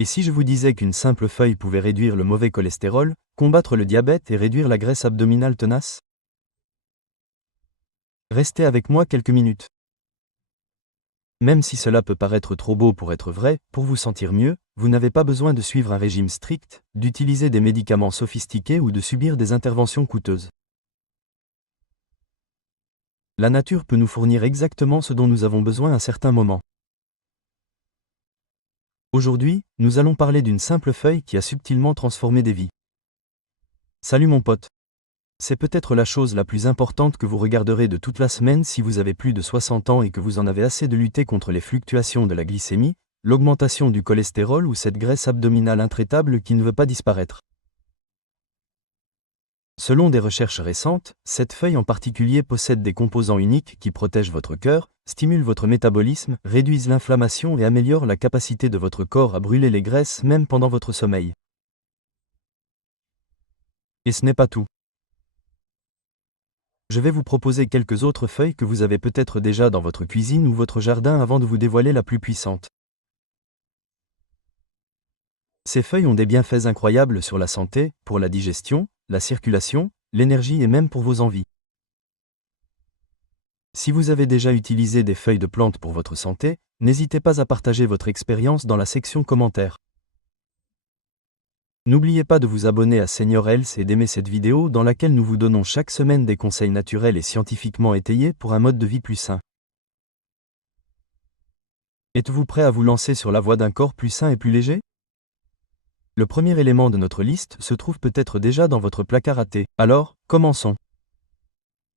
Et si je vous disais qu'une simple feuille pouvait réduire le mauvais cholestérol, combattre le diabète et réduire la graisse abdominale tenace? Restez avec moi quelques minutes. Même si cela peut paraître trop beau pour être vrai, pour vous sentir mieux, vous n'avez pas besoin de suivre un régime strict, d'utiliser des médicaments sophistiqués ou de subir des interventions coûteuses. La nature peut nous fournir exactement ce dont nous avons besoin à certains moments. Aujourd'hui, nous allons parler d'une simple feuille qui a subtilement transformé des vies. Salut mon pote. C'est peut-être la chose la plus importante que vous regarderez de toute la semaine si vous avez plus de 60 ans et que vous en avez assez de lutter contre les fluctuations de la glycémie, l'augmentation du cholestérol ou cette graisse abdominale intraitable qui ne veut pas disparaître. Selon des recherches récentes, cette feuille en particulier possède des composants uniques qui protègent votre cœur, stimulent votre métabolisme, réduisent l'inflammation et améliorent la capacité de votre corps à brûler les graisses même pendant votre sommeil. Et ce n'est pas tout. Je vais vous proposer quelques autres feuilles que vous avez peut-être déjà dans votre cuisine ou votre jardin avant de vous dévoiler la plus puissante. Ces feuilles ont des bienfaits incroyables sur la santé, pour la digestion, la circulation, l'énergie et même pour vos envies. Si vous avez déjà utilisé des feuilles de plantes pour votre santé, n'hésitez pas à partager votre expérience dans la section commentaires. N'oubliez pas de vous abonner à Senior Health et d'aimer cette vidéo dans laquelle nous vous donnons chaque semaine des conseils naturels et scientifiquement étayés pour un mode de vie plus sain. Êtes-vous prêt à vous lancer sur la voie d'un corps plus sain et plus léger? Le premier élément de notre liste se trouve peut-être déjà dans votre placard à thé. Alors, commençons.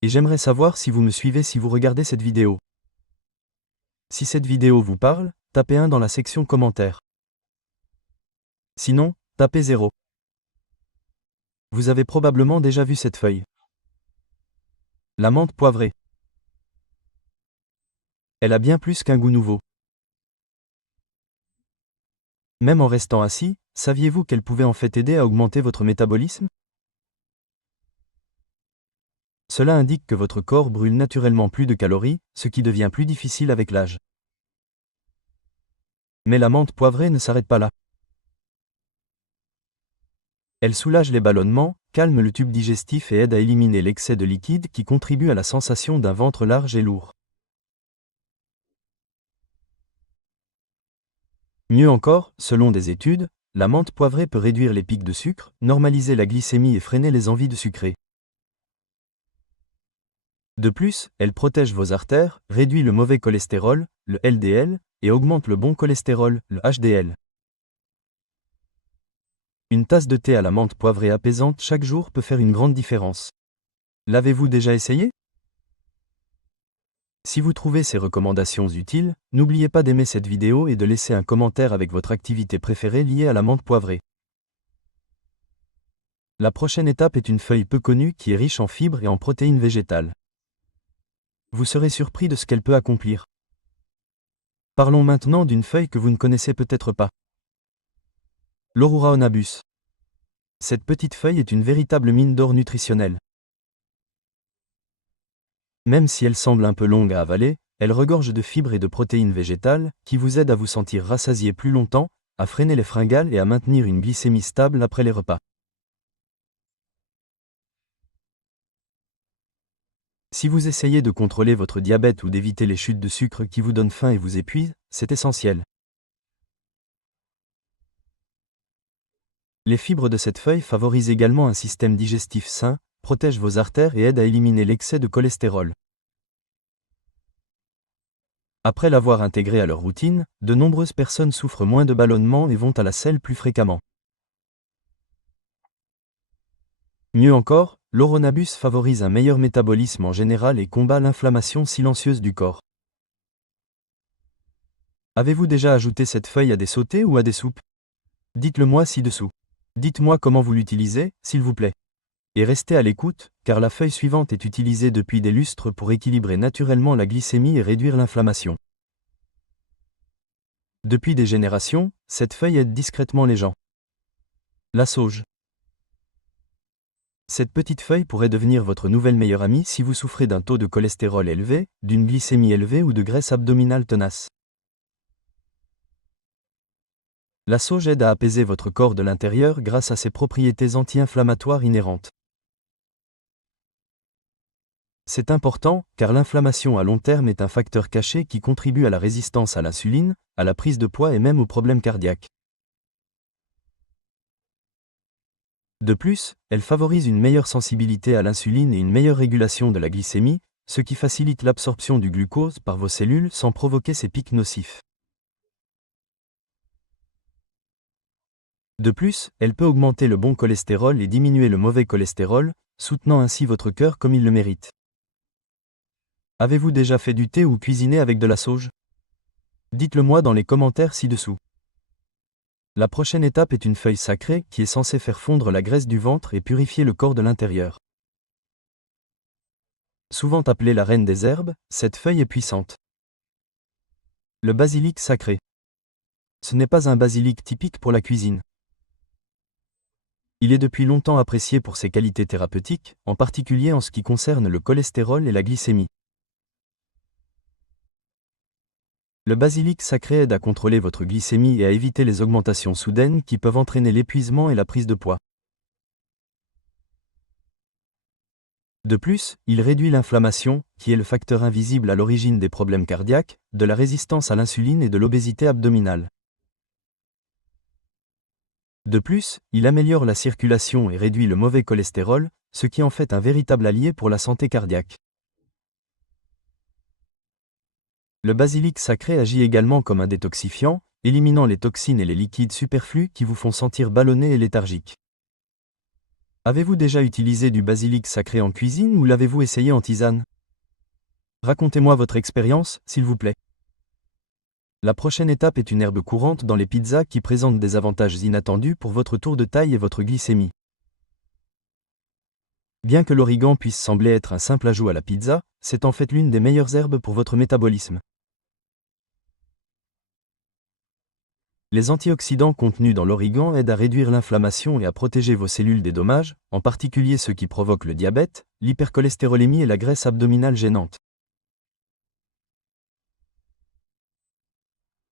Et j'aimerais savoir si vous me suivez si vous regardez cette vidéo. Si cette vidéo vous parle, tapez 1 dans la section commentaires. Sinon, tapez 0. Vous avez probablement déjà vu cette feuille. La menthe poivrée. Elle a bien plus qu'un goût nouveau. Même en restant assis, saviez-vous qu'elle pouvait en fait aider à augmenter votre métabolisme? Cela indique que votre corps brûle naturellement plus de calories, ce qui devient plus difficile avec l'âge. Mais la menthe poivrée ne s'arrête pas là. Elle soulage les ballonnements, calme le tube digestif et aide à éliminer l'excès de liquide qui contribue à la sensation d'un ventre large et lourd. Mieux encore, selon des études, la menthe poivrée peut réduire les pics de sucre, normaliser la glycémie et freiner les envies de sucrer. De plus, elle protège vos artères, réduit le mauvais cholestérol, le LDL, et augmente le bon cholestérol, le HDL. Une tasse de thé à la menthe poivrée apaisante chaque jour peut faire une grande différence. L'avez-vous déjà essayé? Si vous trouvez ces recommandations utiles, n'oubliez pas d'aimer cette vidéo et de laisser un commentaire avec votre activité préférée liée à la menthe poivrée. La prochaine étape est une feuille peu connue qui est riche en fibres et en protéines végétales. Vous serez surpris de ce qu'elle peut accomplir. Parlons maintenant d'une feuille que vous ne connaissez peut-être pas. L'Ororaonabus. Cette petite feuille est une véritable mine d'or nutritionnelle. Même si elle semble un peu longue à avaler, elle regorge de fibres et de protéines végétales qui vous aident à vous sentir rassasié plus longtemps, à freiner les fringales et à maintenir une glycémie stable après les repas. Si vous essayez de contrôler votre diabète ou d'éviter les chutes de sucre qui vous donnent faim et vous épuisent, c'est essentiel. Les fibres de cette feuille favorisent également un système digestif sain, protègent vos artères et aident à éliminer l'excès de cholestérol. Après l'avoir intégré à leur routine, de nombreuses personnes souffrent moins de ballonnements et vont à la selle plus fréquemment. Mieux encore, l'Oronabus favorise un meilleur métabolisme en général et combat l'inflammation silencieuse du corps. Avez-vous déjà ajouté cette feuille à des sautés ou à des soupes? Dites-le moi ci-dessous. Dites-moi comment vous l'utilisez, s'il vous plaît. Et restez à l'écoute, car la feuille suivante est utilisée depuis des lustres pour équilibrer naturellement la glycémie et réduire l'inflammation. Depuis des générations, cette feuille aide discrètement les gens. La sauge. Cette petite feuille pourrait devenir votre nouvelle meilleure amie si vous souffrez d'un taux de cholestérol élevé, d'une glycémie élevée ou de graisse abdominale tenace. La sauge aide à apaiser votre corps de l'intérieur grâce à ses propriétés anti-inflammatoires inhérentes. C'est important, car l'inflammation à long terme est un facteur caché qui contribue à la résistance à l'insuline, à la prise de poids et même aux problèmes cardiaques. De plus, elle favorise une meilleure sensibilité à l'insuline et une meilleure régulation de la glycémie, ce qui facilite l'absorption du glucose par vos cellules sans provoquer ces pics nocifs. De plus, elle peut augmenter le bon cholestérol et diminuer le mauvais cholestérol, soutenant ainsi votre cœur comme il le mérite. Avez-vous déjà fait du thé ou cuisiné avec de la sauge? Dites-le moi dans les commentaires ci-dessous. La prochaine étape est une feuille sacrée qui est censée faire fondre la graisse du ventre et purifier le corps de l'intérieur. Souvent appelée la reine des herbes, cette feuille est puissante. Le basilic sacré. Ce n'est pas un basilic typique pour la cuisine. Il est depuis longtemps apprécié pour ses qualités thérapeutiques, en particulier en ce qui concerne le cholestérol et la glycémie. Le basilic sacré aide à contrôler votre glycémie et à éviter les augmentations soudaines qui peuvent entraîner l'épuisement et la prise de poids. De plus, il réduit l'inflammation, qui est le facteur invisible à l'origine des problèmes cardiaques, de la résistance à l'insuline et de l'obésité abdominale. De plus, il améliore la circulation et réduit le mauvais cholestérol, ce qui en fait un véritable allié pour la santé cardiaque. Le basilic sacré agit également comme un détoxifiant, éliminant les toxines et les liquides superflus qui vous font sentir ballonné et léthargique. Avez-vous déjà utilisé du basilic sacré en cuisine ou l'avez-vous essayé en tisane? Racontez-moi votre expérience, s'il vous plaît. La prochaine étape est une herbe courante dans les pizzas qui présente des avantages inattendus pour votre tour de taille et votre glycémie. Bien que l'origan puisse sembler être un simple ajout à la pizza, c'est en fait l'une des meilleures herbes pour votre métabolisme. Les antioxydants contenus dans l'origan aident à réduire l'inflammation et à protéger vos cellules des dommages, en particulier ceux qui provoquent le diabète, l'hypercholestérolémie et la graisse abdominale gênante.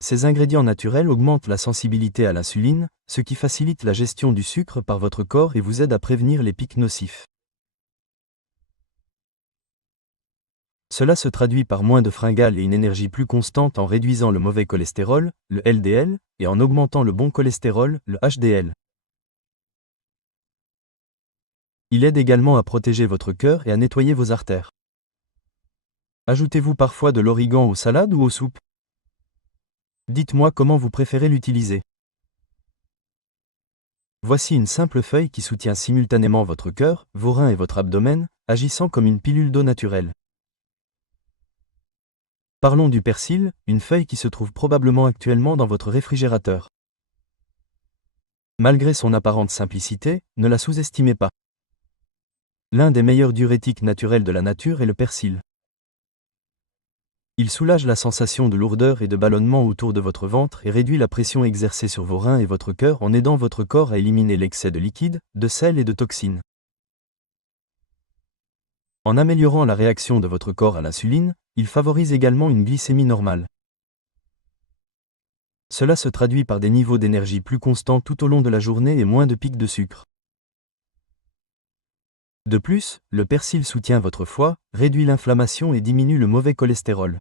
Ces ingrédients naturels augmentent la sensibilité à l'insuline, ce qui facilite la gestion du sucre par votre corps et vous aide à prévenir les pics nocifs. Cela se traduit par moins de fringales et une énergie plus constante en réduisant le mauvais cholestérol, le LDL, et en augmentant le bon cholestérol, le HDL. Il aide également à protéger votre cœur et à nettoyer vos artères. Ajoutez-vous parfois de l'origan aux salades ou aux soupes? Dites-moi comment vous préférez l'utiliser. Voici une simple feuille qui soutient simultanément votre cœur, vos reins et votre abdomen, agissant comme une pilule d'eau naturelle. Parlons du persil, une feuille qui se trouve probablement actuellement dans votre réfrigérateur. Malgré son apparente simplicité, ne la sous-estimez pas. L'un des meilleurs diurétiques naturels de la nature est le persil. Il soulage la sensation de lourdeur et de ballonnement autour de votre ventre et réduit la pression exercée sur vos reins et votre cœur en aidant votre corps à éliminer l'excès de liquide, de sel et de toxines. En améliorant la réaction de votre corps à l'insuline, il favorise également une glycémie normale. Cela se traduit par des niveaux d'énergie plus constants tout au long de la journée et moins de pics de sucre. De plus, le persil soutient votre foie, réduit l'inflammation et diminue le mauvais cholestérol.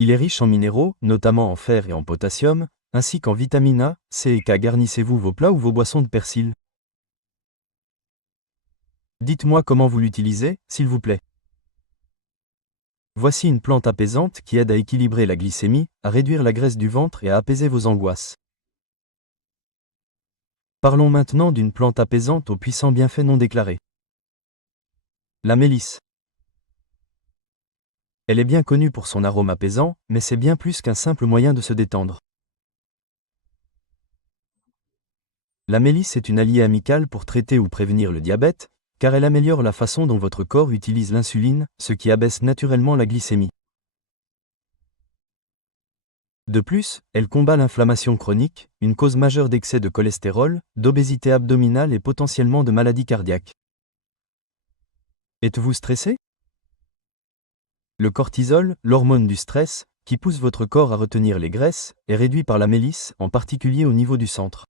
Il est riche en minéraux, notamment en fer et en potassium, ainsi qu'en vitamine A, C et K. Garnissez-vous vos plats ou vos boissons de persil? Dites-moi comment vous l'utilisez, s'il vous plaît. Voici une plante apaisante qui aide à équilibrer la glycémie, à réduire la graisse du ventre et à apaiser vos angoisses. Parlons maintenant d'une plante apaisante aux puissants bienfaits non déclarés. La mélisse. Elle est bien connue pour son arôme apaisant, mais c'est bien plus qu'un simple moyen de se détendre. La mélisse est une alliée amicale pour traiter ou prévenir le diabète, car elle améliore la façon dont votre corps utilise l'insuline, ce qui abaisse naturellement la glycémie. De plus, elle combat l'inflammation chronique, une cause majeure d'excès de cholestérol, d'obésité abdominale et potentiellement de maladies cardiaques. Êtes-vous stressé? Le cortisol, l'hormone du stress, qui pousse votre corps à retenir les graisses, est réduit par la mélisse, en particulier au niveau du centre.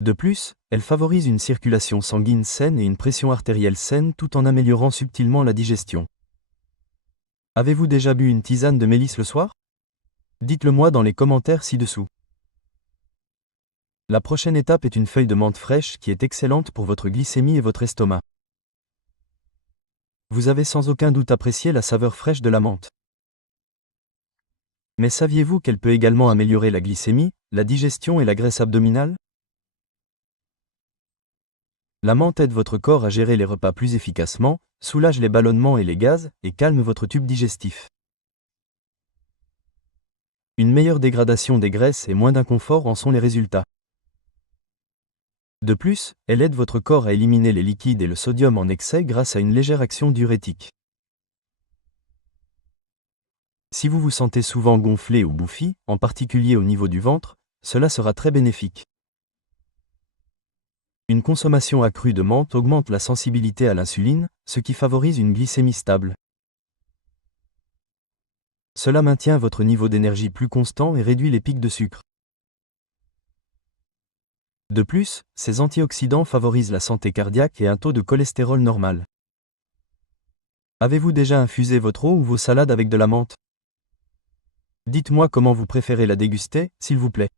De plus, elle favorise une circulation sanguine saine et une pression artérielle saine tout en améliorant subtilement la digestion. Avez-vous déjà bu une tisane de mélisse le soir? Dites-le moi dans les commentaires ci-dessous. La prochaine étape est une feuille de menthe fraîche qui est excellente pour votre glycémie et votre estomac. Vous avez sans aucun doute apprécié la saveur fraîche de la menthe. Mais saviez-vous qu'elle peut également améliorer la glycémie, la digestion et la graisse abdominale? La menthe aide votre corps à gérer les repas plus efficacement, soulage les ballonnements et les gaz, et calme votre tube digestif. Une meilleure dégradation des graisses et moins d'inconfort en sont les résultats. De plus, elle aide votre corps à éliminer les liquides et le sodium en excès grâce à une légère action diurétique. Si vous vous sentez souvent gonflé ou bouffi, en particulier au niveau du ventre, cela sera très bénéfique. Une consommation accrue de menthe augmente la sensibilité à l'insuline, ce qui favorise une glycémie stable. Cela maintient votre niveau d'énergie plus constant et réduit les pics de sucre. De plus, ces antioxydants favorisent la santé cardiaque et un taux de cholestérol normal. Avez-vous déjà infusé votre eau ou vos salades avec de la menthe? Dites-moi comment vous préférez la déguster, s'il vous plaît.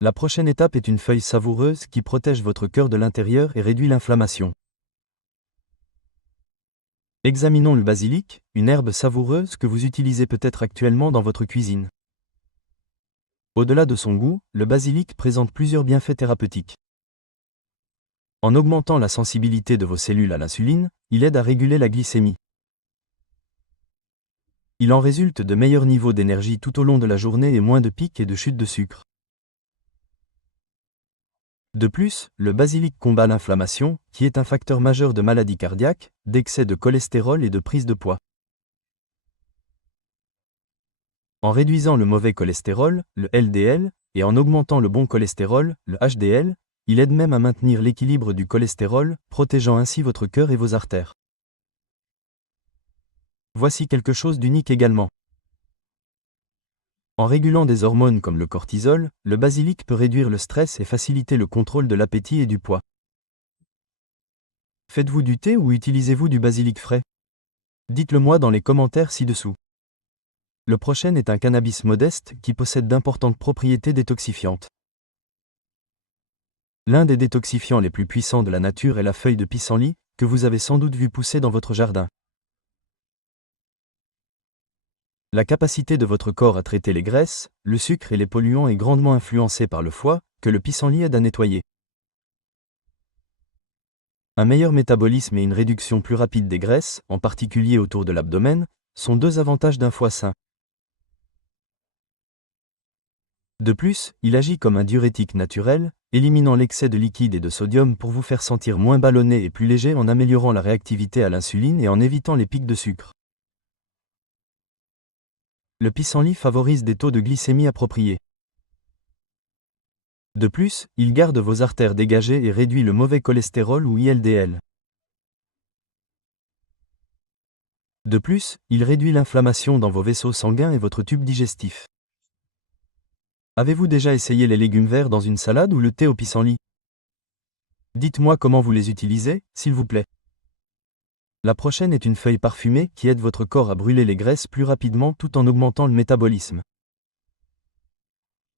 La prochaine étape est une feuille savoureuse qui protège votre cœur de l'intérieur et réduit l'inflammation. Examinons le basilic, une herbe savoureuse que vous utilisez peut-être actuellement dans votre cuisine. Au-delà de son goût, le basilic présente plusieurs bienfaits thérapeutiques. En augmentant la sensibilité de vos cellules à l'insuline, il aide à réguler la glycémie. Il en résulte de meilleurs niveaux d'énergie tout au long de la journée et moins de pics et de chutes de sucre. De plus, le basilic combat l'inflammation, qui est un facteur majeur de maladies cardiaques, d'excès de cholestérol et de prise de poids. En réduisant le mauvais cholestérol, le LDL, et en augmentant le bon cholestérol, le HDL, il aide même à maintenir l'équilibre du cholestérol, protégeant ainsi votre cœur et vos artères. Voici quelque chose d'unique également. En régulant des hormones comme le cortisol, le basilic peut réduire le stress et faciliter le contrôle de l'appétit et du poids. Faites-vous du thé ou utilisez-vous du basilic frais? Dites-le moi dans les commentaires ci-dessous. Le prochain est un cannabis modeste qui possède d'importantes propriétés détoxifiantes. L'un des détoxifiants les plus puissants de la nature est la feuille de pissenlit, que vous avez sans doute vu pousser dans votre jardin. La capacité de votre corps à traiter les graisses, le sucre et les polluants est grandement influencée par le foie, que le pissenlit aide à nettoyer. Un meilleur métabolisme et une réduction plus rapide des graisses, en particulier autour de l'abdomen, sont deux avantages d'un foie sain. De plus, il agit comme un diurétique naturel, éliminant l'excès de liquide et de sodium pour vous faire sentir moins ballonné et plus léger en améliorant la réactivité à l'insuline et en évitant les pics de sucre. Le pissenlit favorise des taux de glycémie appropriés. De plus, il garde vos artères dégagées et réduit le mauvais cholestérol ou ILDL. De plus, il réduit l'inflammation dans vos vaisseaux sanguins et votre tube digestif. Avez-vous déjà essayé les légumes verts dans une salade ou le thé au pissenlit? Dites-moi comment vous les utilisez, s'il vous plaît. La prochaine est une feuille parfumée qui aide votre corps à brûler les graisses plus rapidement tout en augmentant le métabolisme.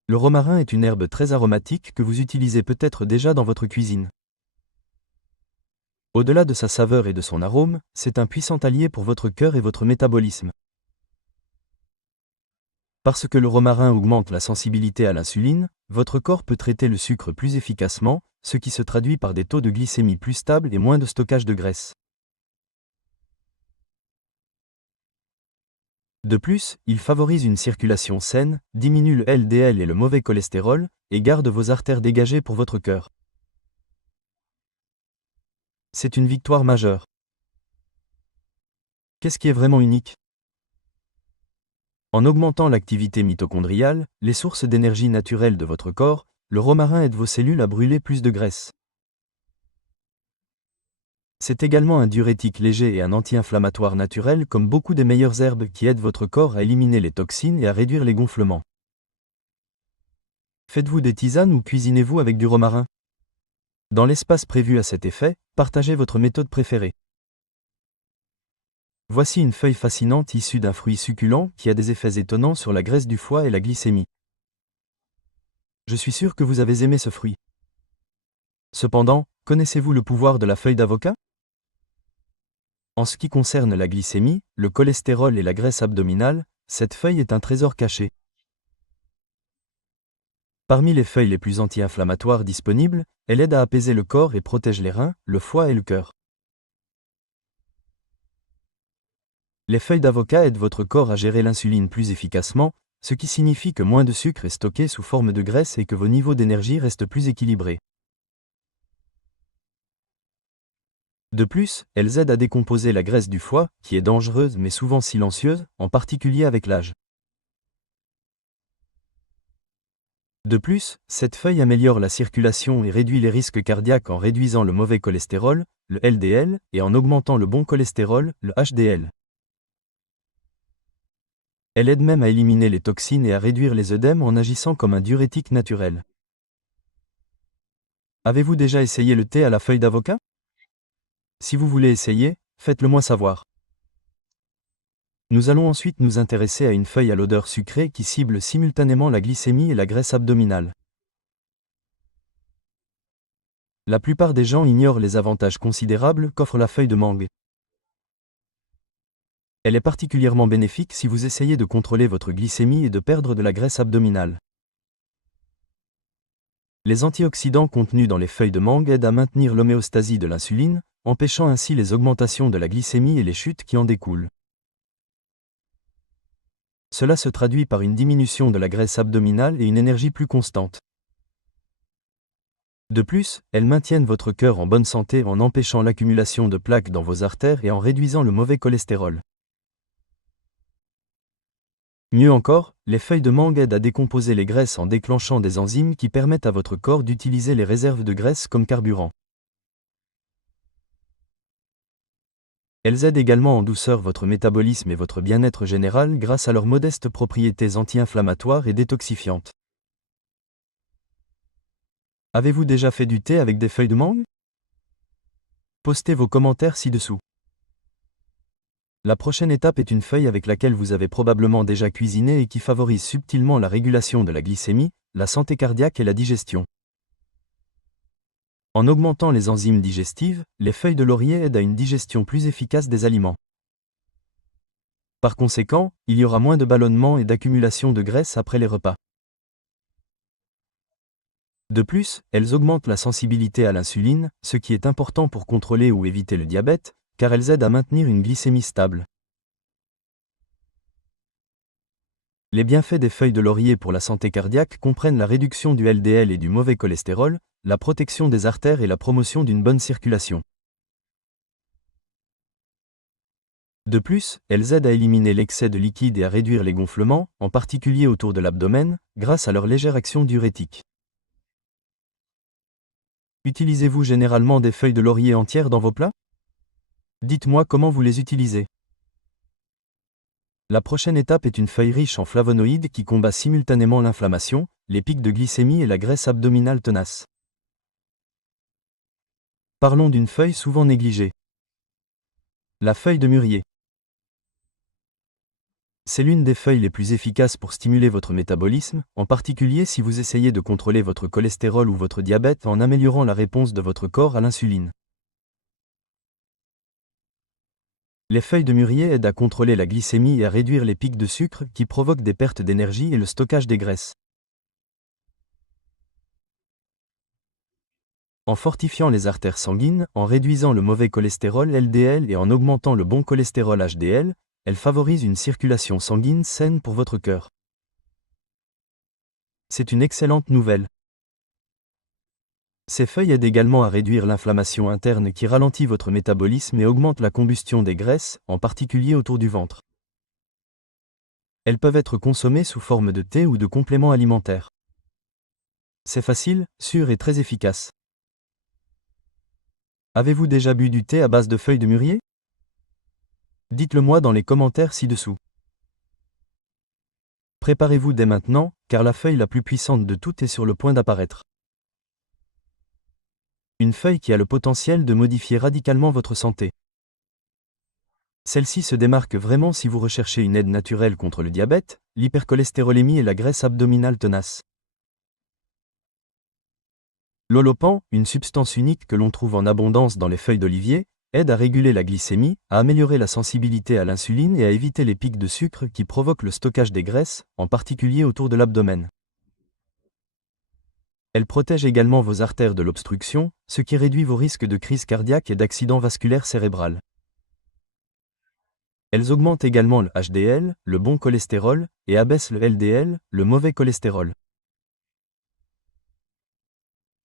Le romarin est une herbe très aromatique que vous utilisez peut-être déjà dans votre cuisine. Au-delà de sa saveur et de son arôme, c'est un puissant allié pour votre cœur et votre métabolisme. Parce que le romarin augmente la sensibilité à l'insuline, votre corps peut traiter le sucre plus efficacement, ce qui se traduit par des taux de glycémie plus stables et moins de stockage de graisse. De plus, il favorise une circulation saine, diminue le LDL et le mauvais cholestérol, et garde vos artères dégagées pour votre cœur. C'est une victoire majeure. Qu'est-ce qui est vraiment unique? En augmentant l'activité mitochondriale, les sources d'énergie naturelles de votre corps, le romarin aide vos cellules à brûler plus de graisse. C'est également un diurétique léger et un anti-inflammatoire naturel comme beaucoup des meilleures herbes qui aident votre corps à éliminer les toxines et à réduire les gonflements. Faites-vous des tisanes ou cuisinez-vous avec du romarin? Dans l'espace prévu à cet effet, partagez votre méthode préférée. Voici une feuille fascinante issue d'un fruit succulent qui a des effets étonnants sur la graisse du foie et la glycémie. Je suis sûr que vous avez aimé ce fruit. Cependant, connaissez-vous le pouvoir de la feuille d'avocat? En ce qui concerne la glycémie, le cholestérol et la graisse abdominale, cette feuille est un trésor caché. Parmi les feuilles les plus anti-inflammatoires disponibles, elle aide à apaiser le corps et protège les reins, le foie et le cœur. Les feuilles d'avocat aident votre corps à gérer l'insuline plus efficacement, ce qui signifie que moins de sucre est stocké sous forme de graisse et que vos niveaux d'énergie restent plus équilibrés. De plus, elles aident à décomposer la graisse du foie, qui est dangereuse mais souvent silencieuse, en particulier avec l'âge. De plus, cette feuille améliore la circulation et réduit les risques cardiaques en réduisant le mauvais cholestérol, le LDL, et en augmentant le bon cholestérol, le HDL. Elle aide même à éliminer les toxines et à réduire les œdèmes en agissant comme un diurétique naturel. Avez-vous déjà essayé le thé à la feuille d'avocat? Si vous voulez essayer, faites-le moi savoir. Nous allons ensuite nous intéresser à une feuille à l'odeur sucrée qui cible simultanément la glycémie et la graisse abdominale. La plupart des gens ignorent les avantages considérables qu'offre la feuille de mangue. Elle est particulièrement bénéfique si vous essayez de contrôler votre glycémie et de perdre de la graisse abdominale. Les antioxydants contenus dans les feuilles de mangue aident à maintenir l'homéostasie de l'insuline, empêchant ainsi les augmentations de la glycémie et les chutes qui en découlent. Cela se traduit par une diminution de la graisse abdominale et une énergie plus constante. De plus, elles maintiennent votre cœur en bonne santé en empêchant l'accumulation de plaques dans vos artères et en réduisant le mauvais cholestérol. Mieux encore, les feuilles de mangue aident à décomposer les graisses en déclenchant des enzymes qui permettent à votre corps d'utiliser les réserves de graisse comme carburant. Elles aident également en douceur votre métabolisme et votre bien-être général grâce à leurs modestes propriétés anti-inflammatoires et détoxifiantes. Avez-vous déjà fait du thé avec des feuilles de mangue? Postez vos commentaires ci-dessous. La prochaine étape est une feuille avec laquelle vous avez probablement déjà cuisiné et qui favorise subtilement la régulation de la glycémie, la santé cardiaque et la digestion. En augmentant les enzymes digestives, les feuilles de laurier aident à une digestion plus efficace des aliments. Par conséquent, il y aura moins de ballonnement et d'accumulation de graisse après les repas. De plus, elles augmentent la sensibilité à l'insuline, ce qui est important pour contrôler ou éviter le diabète, car elles aident à maintenir une glycémie stable. Les bienfaits des feuilles de laurier pour la santé cardiaque comprennent la réduction du LDL et du mauvais cholestérol, la protection des artères et la promotion d'une bonne circulation. De plus, elles aident à éliminer l'excès de liquide et à réduire les gonflements, en particulier autour de l'abdomen, grâce à leur légère action diurétique. Utilisez-vous généralement des feuilles de laurier entières dans vos plats? Dites-moi comment vous les utilisez. La prochaine étape est une feuille riche en flavonoïdes qui combat simultanément l'inflammation, les pics de glycémie et la graisse abdominale tenace. Parlons d'une feuille souvent négligée. La feuille de mûrier. C'est l'une des feuilles les plus efficaces pour stimuler votre métabolisme, en particulier si vous essayez de contrôler votre cholestérol ou votre diabète en améliorant la réponse de votre corps à l'insuline. Les feuilles de mûrier aident à contrôler la glycémie et à réduire les pics de sucre qui provoquent des pertes d'énergie et le stockage des graisses. En fortifiant les artères sanguines, en réduisant le mauvais cholestérol LDL et en augmentant le bon cholestérol HDL, elles favorisent une circulation sanguine saine pour votre cœur. C'est une excellente nouvelle. Ces feuilles aident également à réduire l'inflammation interne qui ralentit votre métabolisme et augmente la combustion des graisses, en particulier autour du ventre. Elles peuvent être consommées sous forme de thé ou de compléments alimentaires. C'est facile, sûr et très efficace. Avez-vous déjà bu du thé à base de feuilles de mûrier? Dites-le moi dans les commentaires ci-dessous. Préparez-vous dès maintenant, car la feuille la plus puissante de toutes est sur le point d'apparaître. Une feuille qui a le potentiel de modifier radicalement votre santé. Celle-ci se démarque vraiment si vous recherchez une aide naturelle contre le diabète, l'hypercholestérolémie et la graisse abdominale tenace. L'Olopan, une substance unique que l'on trouve en abondance dans les feuilles d'olivier, aide à réguler la glycémie, à améliorer la sensibilité à l'insuline et à éviter les pics de sucre qui provoquent le stockage des graisses, en particulier autour de l'abdomen. Elle protège également vos artères de l'obstruction, ce qui réduit vos risques de crise cardiaque et d'accident vasculaire cérébral. Elles augmentent également le HDL, le bon cholestérol, et abaissent le LDL, le mauvais cholestérol.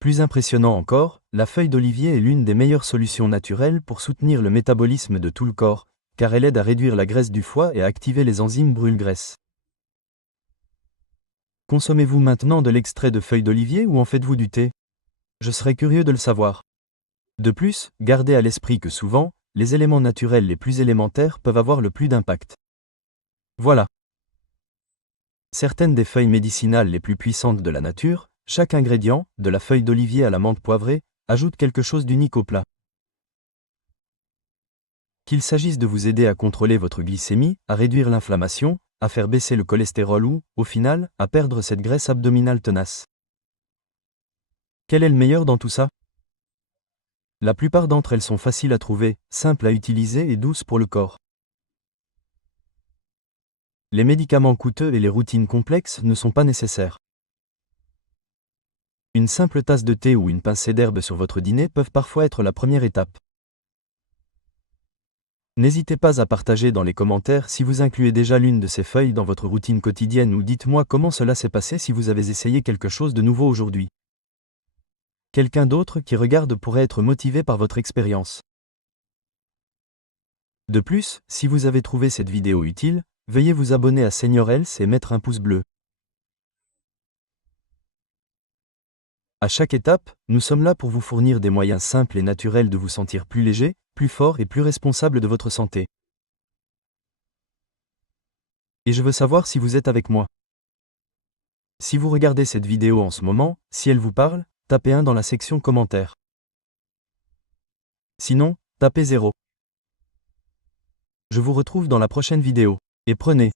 Plus impressionnant encore, la feuille d'olivier est l'une des meilleures solutions naturelles pour soutenir le métabolisme de tout le corps, car elle aide à réduire la graisse du foie et à activer les enzymes brûle-graisse. Consommez-vous maintenant de l'extrait de feuille d'olivier ou en faites-vous du thé? Je serais curieux de le savoir. De plus, gardez à l'esprit que souvent, les éléments naturels les plus élémentaires peuvent avoir le plus d'impact. Voilà. Certaines des feuilles médicinales les plus puissantes de la nature, chaque ingrédient, de la feuille d'olivier à la menthe poivrée, ajoute quelque chose d'unique au plat. Qu'il s'agisse de vous aider à contrôler votre glycémie, à réduire l'inflammation, à faire baisser le cholestérol ou, au final, à perdre cette graisse abdominale tenace. Quel est le meilleur dans tout ça? La plupart d'entre elles sont faciles à trouver, simples à utiliser et douces pour le corps. Les médicaments coûteux et les routines complexes ne sont pas nécessaires. Une simple tasse de thé ou une pincée d'herbe sur votre dîner peuvent parfois être la première étape. N'hésitez pas à partager dans les commentaires si vous incluez déjà l'une de ces feuilles dans votre routine quotidienne ou dites-moi comment cela s'est passé si vous avez essayé quelque chose de nouveau aujourd'hui. Quelqu'un d'autre qui regarde pourrait être motivé par votre expérience. De plus, si vous avez trouvé cette vidéo utile, veuillez vous abonner à Senior Health et mettre un pouce bleu. À chaque étape, nous sommes là pour vous fournir des moyens simples et naturels de vous sentir plus léger, plus fort et plus responsable de votre santé. Et je veux savoir si vous êtes avec moi. Si vous regardez cette vidéo en ce moment, si elle vous parle, tapez 1 dans la section commentaires. Sinon, tapez 0. Je vous retrouve dans la prochaine vidéo. Et prenez